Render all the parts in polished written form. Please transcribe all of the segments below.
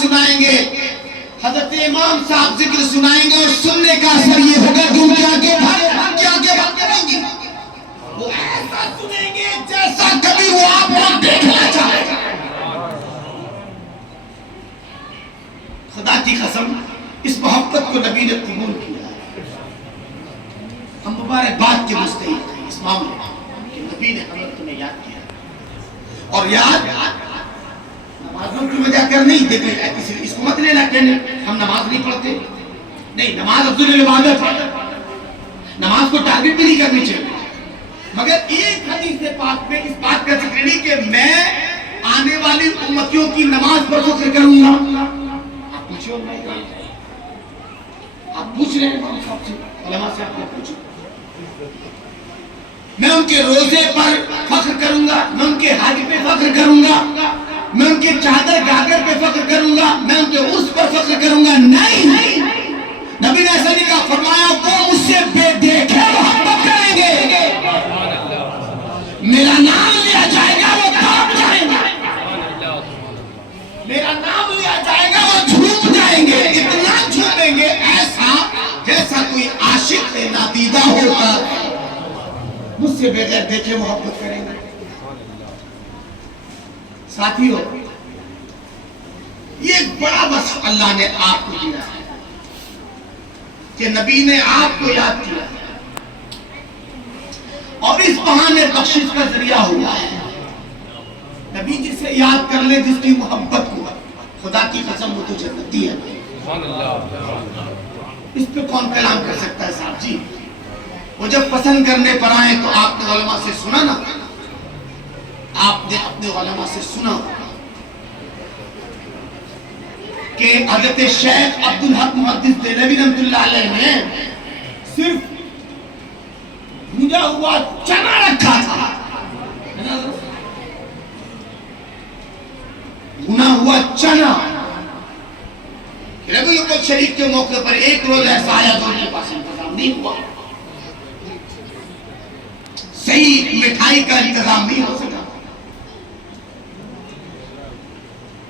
सुनाएंगे, हजरत इमाम साहब जिक्र सुनाएंगे और सुनने का असर ये होगा कि उनके आगे बात करेंगे, वो ऐसा सुनेंगे जैसा कभी वो आपको देखना चाहेगा। खुदा की कसम इस मोहब्बत को नबी ने कबूल किया। हम मुबारकबाद के मुस्तहिक हैं इस मामले में कि नबी ने हमें तुम्हें याद किया। और याद नमाजों की वजह कर नहीं देते, इसको मत लेना कहने हम नमाज नहीं पढ़ते, नहीं, नमाज अफ्ज़ल इबादत है, नमाज को टारगेट भी नहीं करनी चाहिए। मगर एक हदीस पाक में इस बात का जिक्र नहीं कि मैं आने वाली उम्मतियों की नमाज पर फिक्र करूंगा। आप पूछिए, आप पूछ रहे हैं उलमा से, आपने पूछो, मैं उनके रोजे पर फख्र करूंगा, मैं उनके हज पे फख्र करूंगा, मैं उनके चादर गागर पे फख्र करूंगा, मैं उनके उर्स पर फख्र करूंगा। नहीं, नबी ने ऐसा नहीं कहा, फरमाया वो मुझसे बेदेखे मोहब्बत करेंगे, मेरा नाम लिया जाएगा वो कांप जाएंगे, मेरा नाम लिया जाएगा वो झूम जाएंगे, इतना झूमेंगे ऐसा जैसा कोई आशिक नादीदा होता, मुझसे बगैर देखे मोहब्बत करेंगे। साथियों, ये बड़ा वस्फ अल्लाह ने आपको दिया है कि नबी ने आपको याद किया और इस बहाने बख्शिश का जरिया हुआ है। नबी जिसे याद कर ले, जिसकी मोहब्बत को, खुदा की कसम वो तो जन्नती है। इस पे कौन कलाम कर सकता है साहब जी? वो जब पसंद करने पर आए तो आपने उलमा से सुना ना, आपने अपने उलमा से सुना कि हज़रत शेख अब्दुल हक मुहद्दिस देलवी रहमतुल्लाह अलैह ने सिर्फ भुना हुआ चना रखा था, भुना हुआ चना। रबीउल शरीफ के मौके पर एक रोज ऐसा आया जो उनके पास इंतजाम नहीं हुआ, सही मिठाई का इंतजाम नहीं हो सका।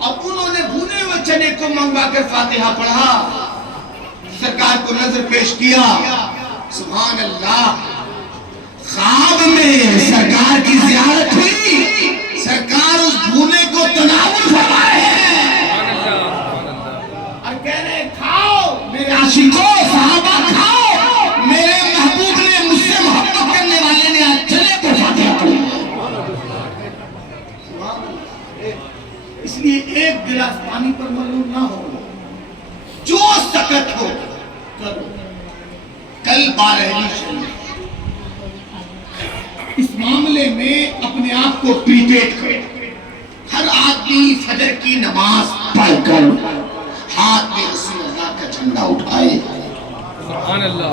अब उन्होंने भुने हुए चने को मंगवाकर फातिहा पढ़ा, सरकार को नजर पेश किया। सुभान अल्लाह, ख्वाब में सरकार की ज़ियारत हुई, सरकार उस भुने को तनावुल फरमा रहे हैं और कह रहे खाओ मेरे आशिकों, सहाबा खाओ, मेरे महबूब ने, मुझसे मोहब्बत करने वाले ने आज चने को फातिहा पढ़ी। इसलिए एक गिलास पानी पर मलूम ना हो, जो सकत हो करो। कल 12वीं शरीफ, इस मामले में अपने आप को प्रिपेयर करें। हर आदमी फजर की नमाज पढ़कर हाथ में रसूल अल्लाह का झंडा उठाए। सुभान अल्लाह।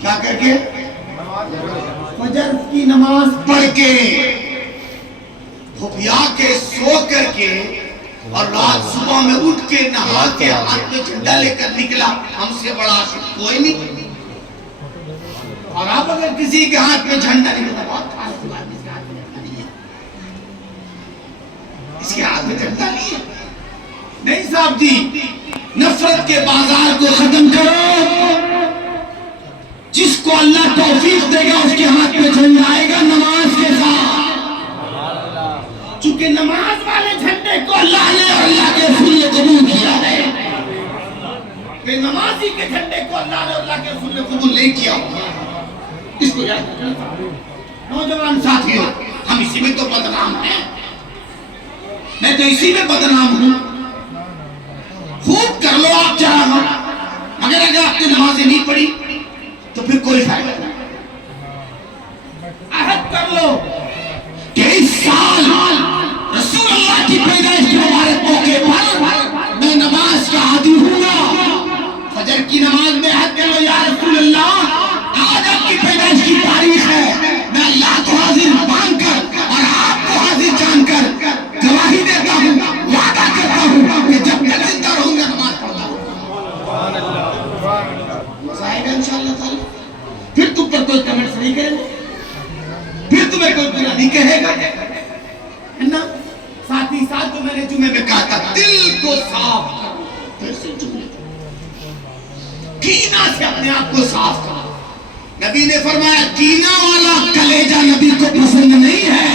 क्या करके? फजर की नमाज पढ़ के, खुफिया के, सो करके, और रात सुबह में उठ के नहा के हाथ में झंडा लेकर निकला। हमसे बड़ा आशिक कोई नहीं। और आप अगर किसी के हाथ में झंडा नहीं, तो बहुत इसके हाथ में झंडा नहीं है। नहीं साहब जी, नफरत के बाजार को खत्म करो। जिसको अल्लाह तौफीक देगा उसके हाथ में झंडा आएगा नमाज के साथ। चूंकि नमाज वाले झंडे को अल्लाह ने और अल्लाह के रसूल ने कबूल किया है, नमाजी के झंडे को अल्लाह ने और अल्लाह के रसूल ने कबूल नहीं किया। इसको याद रखना। नौजवान साथियों, हम इसी में तो बदनाम हैं, मैं तो इसी में बदनाम हूं। खूब कर लो आप चाह, मगर अगर आपने नमाजें नहीं पढ़ी तो फिर कोई फायदा नहीं। अहद कर लो कि इस साल रसूल अल्लाह की पैदाइश के मुबारक मौके पर मैं नमाज का आदी हूँगा। फजर की नमाज में अहद कर लो, या रसूल अल्लाह, आज आपकी पैदाइश की तारीख है, मैं अल्लाह को हाजिर मानकर और आपको हाजिर जानकर गवाही देता हूँ, वादा करता हूँ कि जब तक जिंदा रहूंगा नमाज पढ़ता रहूंगा। मजा आएगा इंशाअल्लाह ताला। फिर तुम पर कोई कमेंट्स नहीं करेंगे, फिर तुम्हें कोई बुरा नहीं कहेगा, है ना? साथ ही साथ तो मैंने जुमे में कहा था, दिल को साफ करो। कीना से अपने आप को साफ करो। नबी ने फरमाया कीना वाला कलेजा नबी को पसंद नहीं है,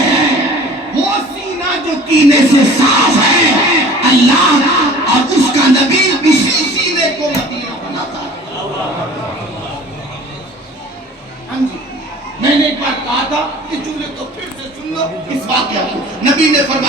वो सीना जो कीने से साफ है, अल्लाह और उसका नबी इसी सीने को मदीना बनाता है। हाँ जी, मैंने एक बार कहा था, इस जुमले को फिर से सुन लो, इस वाक़या को। नबी ने फरमाया